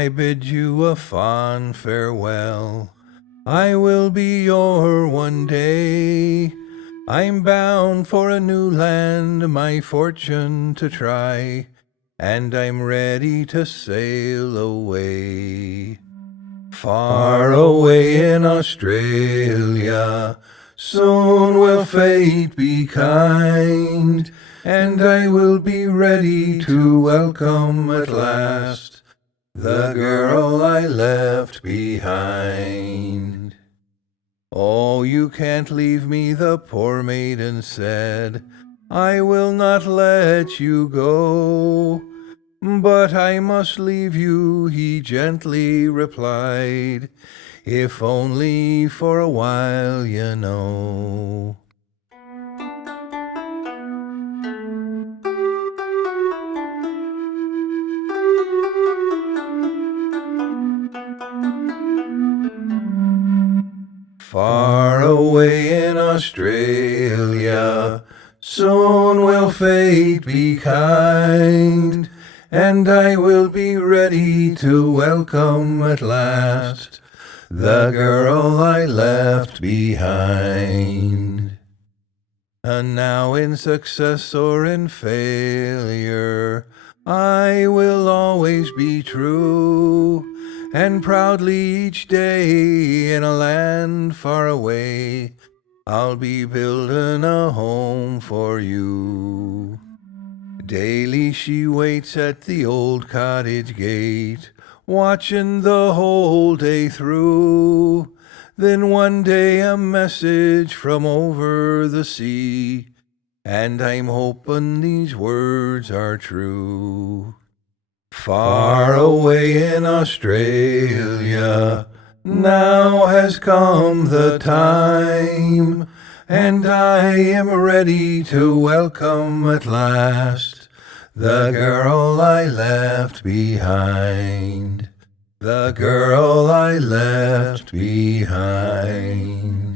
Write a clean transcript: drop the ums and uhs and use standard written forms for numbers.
I bid you a fond farewell. I will be your one day. I'm bound for a new land, my fortune to try, and I'm ready to sail away. Far away in Australia, soon will fate be kind, and I will be ready to welcome at last the girl I left behind. Oh, you can't leave me, the poor maiden said. I will not let you go. But I must leave you, he gently replied, if only for a while, you know. Far away in Australia, soon will fate be kind, and I will be ready to welcome at last the girl I left behind. And now in success or in failure, I will always be true, and proudly each day in a land far away, I'll be building a home for you. Daily she waits at the old cottage gate, watching the whole day through. Then one day a message from over the sea, and I'm hoping these words are true. Far away in Australia, now has come the time, and I am ready to welcome at last the girl I left behind. The girl I left behind.